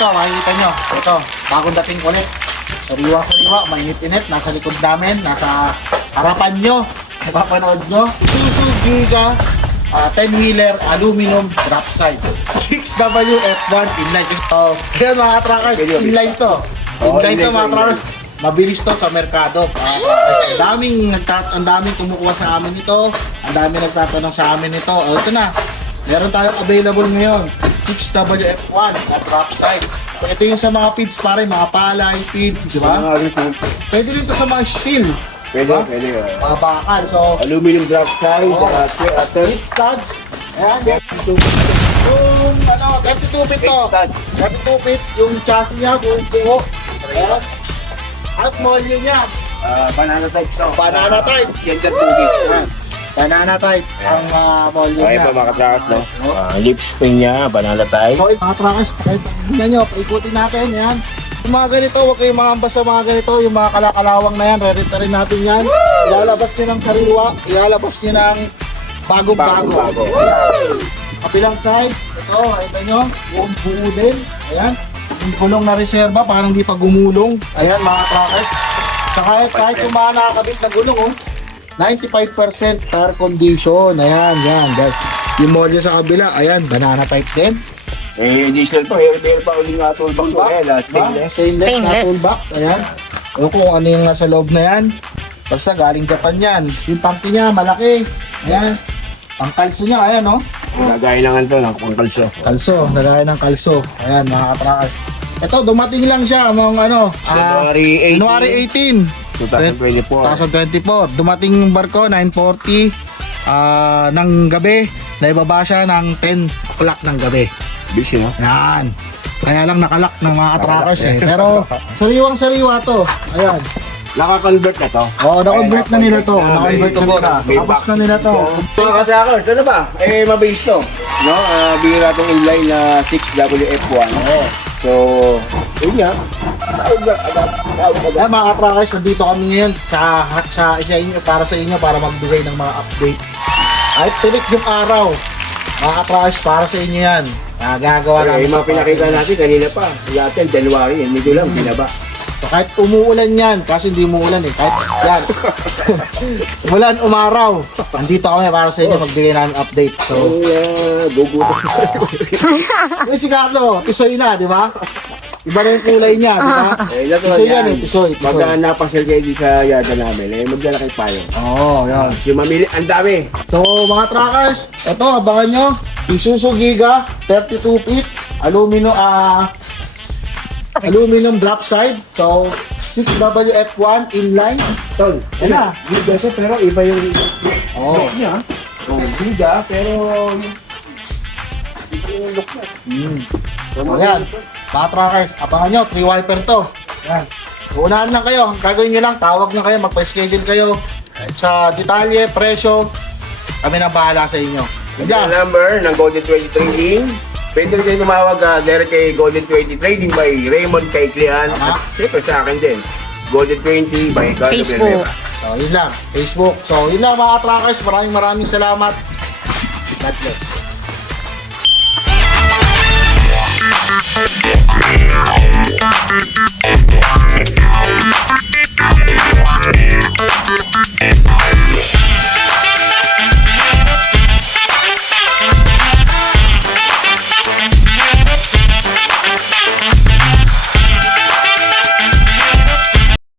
ito, makikita nyo. Ito, bagong dating ulit. Sariwa-sariwa, mainit-init. Nasa likod namin, nasa harapan nyo. Napapanood nyo. Isuzu Giga 10-wheeler aluminum drop side. 6WF1 inline. So, yan mga trackers, inline to. Inline to mga trackers. Mabilis to sa merkado. Ang daming kumukuha sa amin ito. Ang daming nagtatanong sa amin ito. O, ito na. Meron tayong available ngayon. 6WF1 na drop side. Ito yung sa mga feeds pare, mga palay, feeds, di ba? Pwede rin to sa mga steel. Pwede, pwede. Mga bakal. So, Aluminum drop side, feed studs. Ayan. Yung 32 feet to. 32 feet. Yung chassis niya, buong buo. Ayan. At molly niya. banana type to. Banana type. Gender tubig. Banana type ang molly Okay niya. pa mga trackers, no? Lip spring niya, banana type. So, mga trackers, tingnan nyo, ikutin natin, yan. Yung mga ganito, huwag kayong maambas sa mga ganito, yung mga kalakalawang na yan, re-renta rin natin yan. Ilalabas nyo ng sariwa, ilalabas nyo ng bagong-bago. Bago. Kabilang side, ito, ito nyo, buong buo din, ayan. Yung gulong na reserva, parang di pa gumulong. Ayan, mga trackers. So, kahit yung mga nakakabit na gulong, 95% car condition. Ayan, yan, guys. Yung model sa kabila, ayan, banana type din. Additional pa, meron pa uling toolbox. Ayan, stainless. Stainless na toolbox. Ayan. Ewan ko kung ano yung nasa loob na yan. Basta galing Japan yan. Yung tanki niya, malaki. Ayan. Ang kalso niya, ayan, no? Nagaya lang ito ng kalso. Kalso, nagaya ng kalso. Ayan, mga katrakas. Ito, dumating lang siya, mga January 18. 2024. Dumating yung barko, 9:40 ng gabi. Naibaba siya ng 10 o'clock ng gabi. Busy, no? Yan. Kaya lang nakalak ng mga trackers eh. Pero sariwang-sariwa to. Ayan. Naka-convert na to. Oo, na-convert na nila to. Na-convert na nila. Tapos na nila to. Mga ka-trackers, ano ba? Mabilis to. No? Bihira itong inline na 6WF1. So, yun nga. Ayan mga trackers, nandito kami ngayon sa isa inyo, para sa inyo, para magbigay ng mga update. Kahit tinik yung araw, mga trackers, para sa inyo yan. Gagawa namin. Mga pinakita natin kanina pa. Yatin, January, medyo lang, binaba. So, kahit umuulan yan, kasi hindi umuulan eh, kahit yan. Umulan, umaraw. Andito kami para sa inyo magbigay ng update. So, gugutom. si Carlo, tisoy na, di ba? Iba na yung kulay niya, di ba? Tisoy yan eh, tisoy. Pagka napasal kayo di sa yada namin, magdala kayo payo. Oo, yan. Yung mamili, ang dami. So, mga trackers, ito, abangan nyo. Isuzu Giga, 32 feet, aluminum block side. So, 6WF1 inline. Tol, Yan na. Giga siya, pero iba yung Oo. look niya. Giga, pero iba yung look niya. So, yan. Mga trackers, abangan nyo, 3 wiper to. Yan. Unahan lang kayo. Ang gagawin nyo lang, tawag na kayo, magpa-schedule kayo sa detalye, presyo. Kami na bahala sa inyo. Yung number ng Golden 20 Trading. Pwede rin kayo tumawag direct kay Golden 20 Trading by Raymond Kaiklian. At siyempre sa akin din, Golden 20 by Carlo Facebook. Rivera. So, yun lang. Facebook. So, yun lang mga trackers. Maraming salamat. God bless.